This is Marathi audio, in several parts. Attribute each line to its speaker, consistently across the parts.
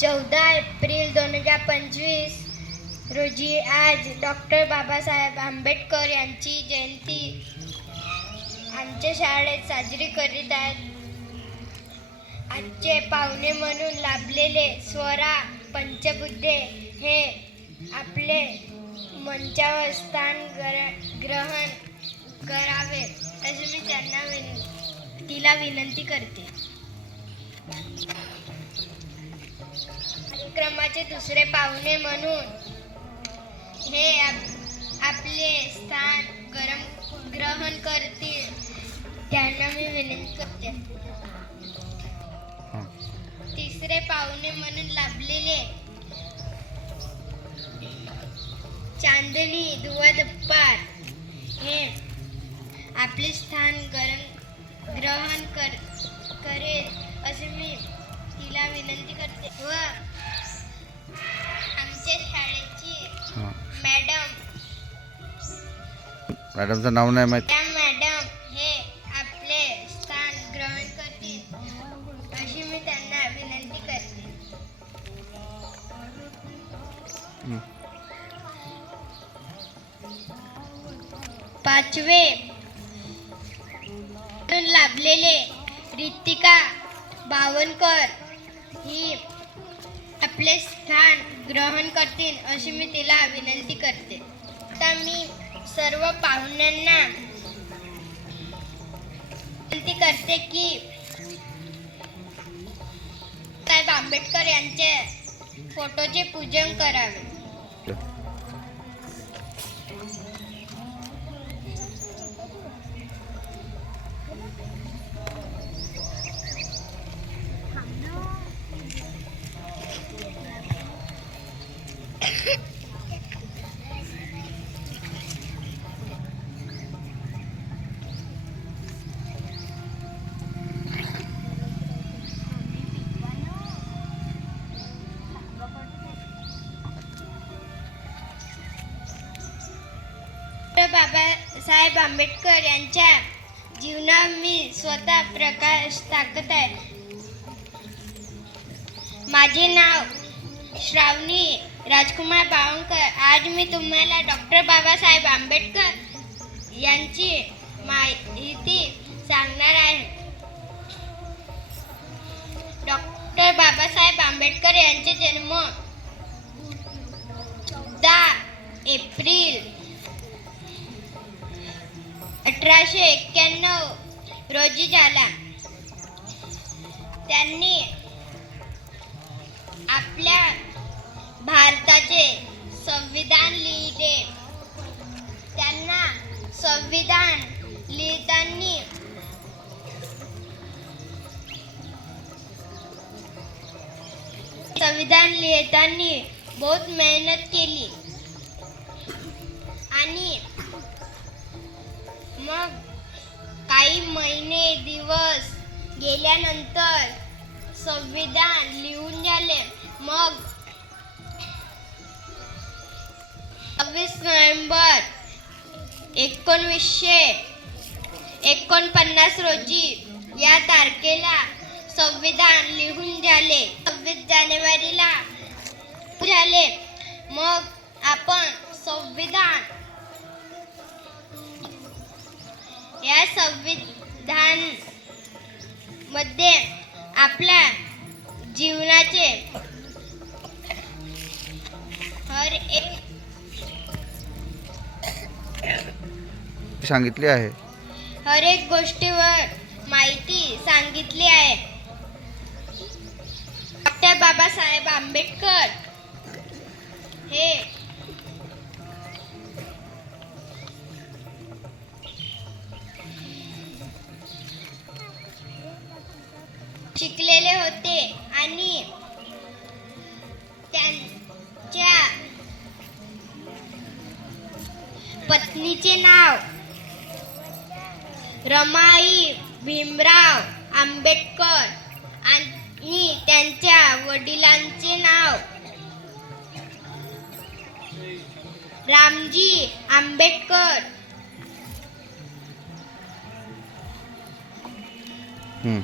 Speaker 1: चौदा एप्रिल दोन हजार पंचवीस रोजी आज डॉक्टर बाबासाहेब आंबेडकर यांची जयंती. आमच्या शाळेत साजरी करीत आहेत. आजचे पाहुणे म्हणून लाभलेले स्वरा पंचबुद्धे हे आपले मंचावर स्थान ग्र- ग्रहण करावे असे मी त्यांना विन तिला विनंती करते. कार्यक्रमाचे दुसरे पाहुणे म्हणून. हे आप- आपले स्थान गरम ग्रहण करतील. त्यांना मी विनंती करते. तिसरे पाहुणे म्हणून लाभलेले चांदणी दुवा दप्पार हे आपले स्थान गरम ग्रहण कर करेल असे मी तिला विनंती करते. व
Speaker 2: मॅडमचं नाव नाही माहीत.
Speaker 1: मॅडम हे आपले स्थान ग्रहण करतील. अशी मी त्यांना विनंती करते.
Speaker 2: हं.
Speaker 1: पाचवे लाभलेले रितिका बावनकर ही आपले स्थान ग्रहण करतील अशी मी तिला विनंती करते. आता मी सर्व पाहुण्यांना विनंती करते की साहेब आंबेडकर यांचे फोटोचे पूजन करावे. बाबासाहेब आंबेडकर यांच्या जीवनात मी स्वतः प्रकाश टाकत आहे. माझे नाव श्रावणी राजकुमार बावनकर आज मी तुम्हाला डॉक्टर बाबासाहेब आंबेडकर यांची माहिती सांगणार आहे. डॉक्टर बाबासाहेब आंबेडकर यांचे जन्म दहा एप्रिल अठराशे एक्क्याण्णव रोजी झाला. त्यांनी आपल्या भारताचे संविधान लिहिले. त्यांना संविधान लिहिताना संविधान लिहिताना बहुत मेहनत केली. आणि मग काही महिने दिवस गेल्यानंतर संविधान लिहून झाले. मग सव्वीस नोव्हेंबर एकोणवीसशे एकोणपन्नास रोजी या तारखेला संविधान लिहून झाले. सव्वीस जानेवारीला झाले. मग आपण संविधान या संविधानमध्ये आपल्या जीवनाचे हर एक
Speaker 2: सांगितली आहे.
Speaker 1: हर एक गोष्टीवर माहिती सांगितली आहे. डॉक्टर बाबासाहेब आंबेडकर हे शिकलेले होते आणि त्यांच्या पत्नीचे नाव रमाई भीमराव आंबेडकर आणि त्यांच्या वडिलांचे नाव रामजी आंबेडकर
Speaker 2: हं.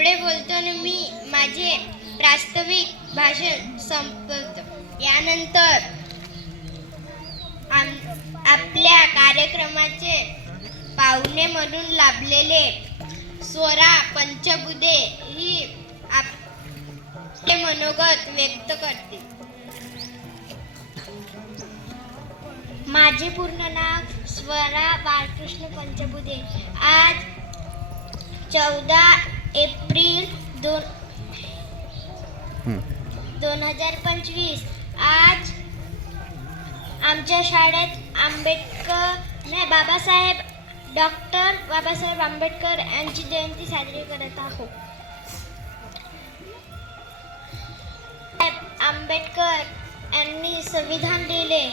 Speaker 3: एवढे बोलतो ना मी माझे प्रास्ताविक भाषण संपवतो. यानंतर आम- आपल्या कार्यक्रमाचे पाहुणे म्हणून लाभलेले स्वरा पंचबुधे ही आपले मनोगत व्यक्त करते. माझे पूर्ण नाव स्वरा बाळकृष्ण पंचबुधे आज चौदा एप्रिल दोन. दोन हजार पंचवीस. आज आमच्या शाळेत आंबेडकर नाही बाबासाहेब डॉक्टर बाबासाहेब आंबेडकर यांची जयंती साजरी करत आहोत. आंबेडकर यांनी संविधान लिहिले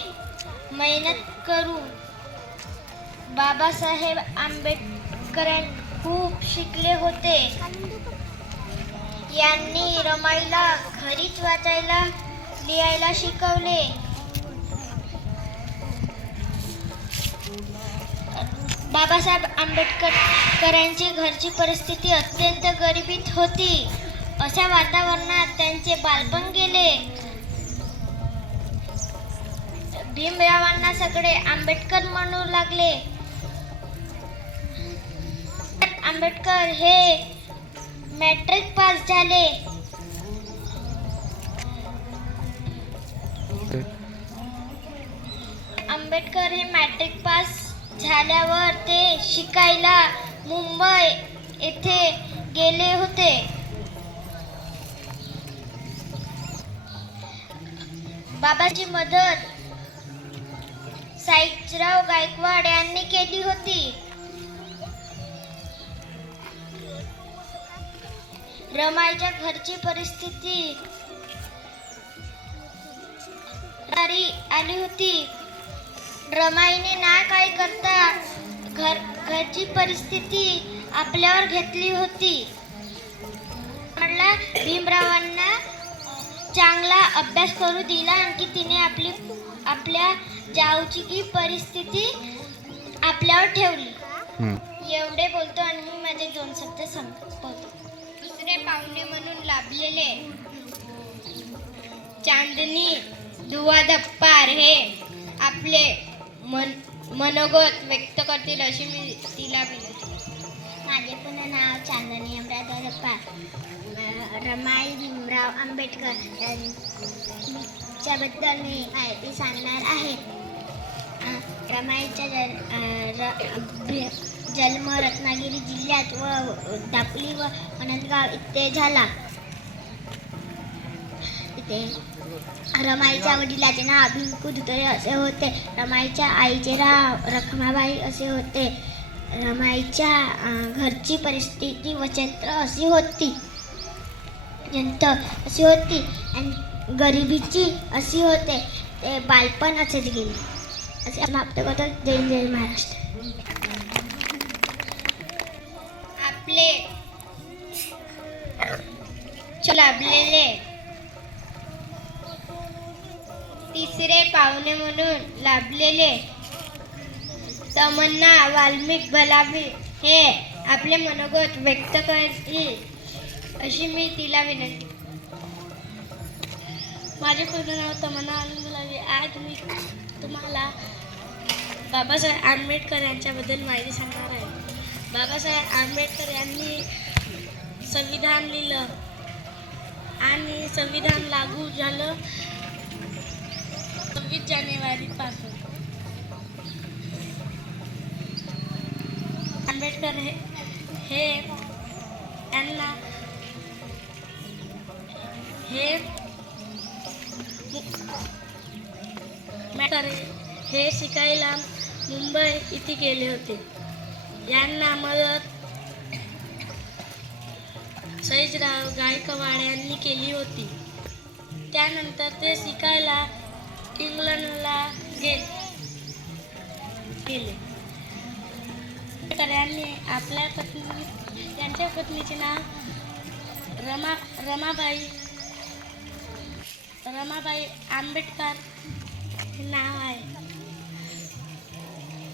Speaker 3: मेहनत करून बाबासाहेब आंबेडकर खूप शिकले होते. यांनी रमाईला घरीच वाचायला लिहायला शिकवले. बाबासाहेब आंबेडकरांची घरची परिस्थिती अत्यंत गरिबीत होती. अशा वातावरणात त्यांचे बालपण गेले. भीमरावांना सगळे आंबेडकर म्हणू लागले. आंबेडकर हे मॅट्रिक पास झाले. आंबेडकर हे मॅट्रिक पास झाल्यावर ते शिकायला मुंबई येथे गेले होते. बाबाची मदत साईजराव गायकवाड यांनी केली होती. रमाईच्या घरची परिस्थिती. आली होती. रमाईने ना काय करता घर घरची परिस्थिती आपल्यावर घेतली होती. म्हणला भीमरावांना चांगला अभ्यास करू दिला आणखी तिने आपली आपल्या जाऊची की परिस्थिती आपल्यावर ठेवली. एवढे बोलतो आणि मी माझे दोन शब्द संपवतो. दुसरे पाहुणे म्हणून लाभलेले. चांदणी दुवा दप्पार हे आपले मन मनोगत व्यक्त करतील अशी मी तिला विनंती माझे पूर्ण नाव चांदणी अमरावती दप्पार रमाई भीमराव आंबेडकर. यांच्याबद्दल मी माहिती सांगणार आहे. रमाईच्या जन र- जन्म रत्नागिरी जिल्ह्यात व दापोली व अनंतगाव इथे झाला. इथे रमाईच्या वडिलाचे नाव भिंकू धुतरे असे होते. रमाईच्या आईचे नाव रखमाबाई असे होते. रमाईच्या घरची परिस्थिती वचंत्र अशी होती. जंत अशी होती आणि गरिबीची अशी होते. ते बालपण असेच गेले. असे समाप्त करतो. जय जय महाराष्ट्र. लाभलेले लाभलेले तिसरे पाहुणे म्हणून लाभलेले. तमन्ना वाल्मिक बलामी हे आपले मनोगत व्यक्त करतील अशी मी तिला विनंती.
Speaker 4: माझे पूर्ण नाव तमन्ना आनंद गुलाबी आज मी तुम्हाला बाबासाहेब आंबेडकर यांच्याबद्दल माहिती सांगणार आहे. बाबासाहेब आंबेडकर यांनी संविधान लिहिलं. आणि संविधान लागू झालं सव्वीस जानेवारीपासून आंबेडकर हे हे यांना हे हे शिकायला मुंबई इथे गेले होते. यांना मदत. सईजराव गायकवाड यांनी केली होती. त्यानंतर ते शिकायला इंग्लंडला गेले. यांनी आपल्या पत्नी त्यांच्या पत्नीचे नाव रमा रमाबाई रमाबाई आंबेडकर हे नाव आहे.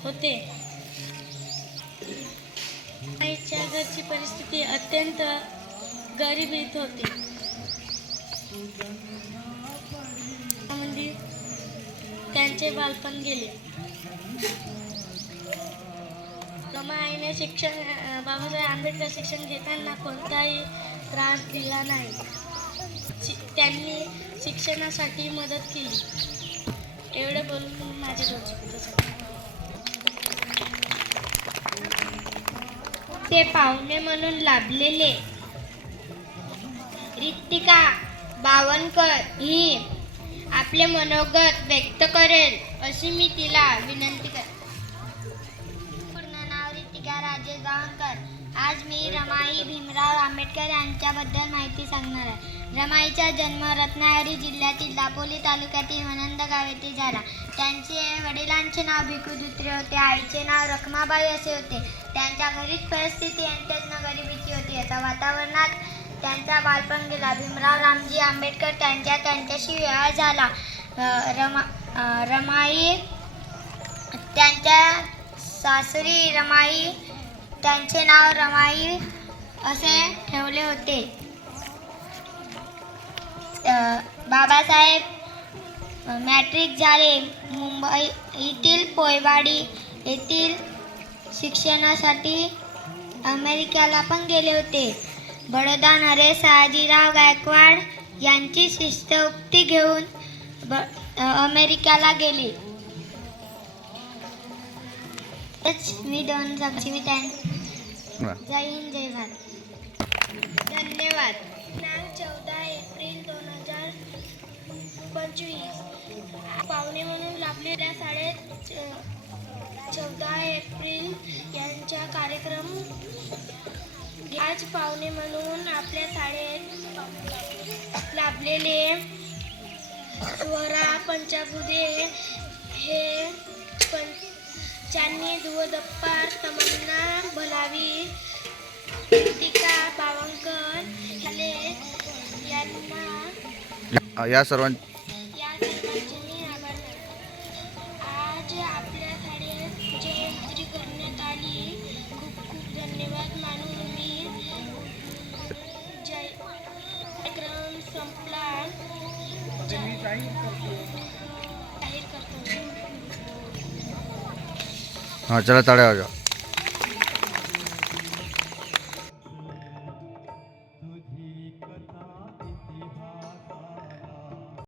Speaker 4: होते.
Speaker 1: आईच्या घरची परिस्थिती अत्यंत गरिबीत होती. त्यांचे बालपण गेले. रमाईने शिक्षण बाबासाहेब आंबेडकर शिक्षण घेताना कोणताही त्रास दिला नाही. शि- त्यांनी शिक्षणासाठी मदत केली. एवढं बोलून माझे दोन
Speaker 3: ते पाहुणे म्हणून लाभलेले. रित्तिका बावनकर ही आपले मनोगत व्यक्त करेल अशी मी तिला विनंती करते. पूर्ण नाव रितिका राजेश बावनकर आज मी आंबेडकर यांच्याबद्दल माहिती सांगणार आहे. रमाईचा जन्म रत्नागिरी जिल्ह्यातील दापोली तालुक्यातील आनंदगाव येथे झाला. त्यांचे वडिलांचे नाव भिकू दुत्रे होते. आईचे नाव रखमाबाई असे होते. त्यांच्या घरीच परिस्थिती यांच्यातनं गरिबीची होती. आता वातावरणात त्यांचा बालपण गेला. भीमराव रामजी आंबेडकर त्यांच्या त्यांच्याशी विवाह झाला. रमा रमाई त्यांच्या सासरी रमाई त्यांचे नाव रमाई असे ठेवले होते. बाबासाहेब मॅट्रिक झाले. मुंबई येथील पोयवाडी येथील शिक्षणासाठी अमेरिकेला पण गेले होते. बडोदा नरेश सयाजीराव गायकवाड यांची शिष्यवृत्ती घेऊन ब अमेरिकेला गेले. मी दोन साक्षी मी त्यां
Speaker 2: वा.
Speaker 3: जय हिंद जय भारत. धन्यवाद.
Speaker 1: दिनांक चौदा एप्रिल दोन हजार पंचवीस. पाहुणे म्हणून लाभलेल्या शाळेत चौदा एप्रिल यांचा कार्यक्रम. आज पाहुणे म्हणून आपल्या शाळेत लाभलेले स्वरा पंचाबुदे हे पंचांनी दुवदप्पा तमन्ना भलावी
Speaker 2: या सर्वां
Speaker 1: आज आपल्या शाळेत जयंती करण्यात आली खूप खूप धन्यवाद मानून मी जय कार्यक्रम संपला. जाहीर करतो.
Speaker 2: हां चला टाळ्या वाजवा.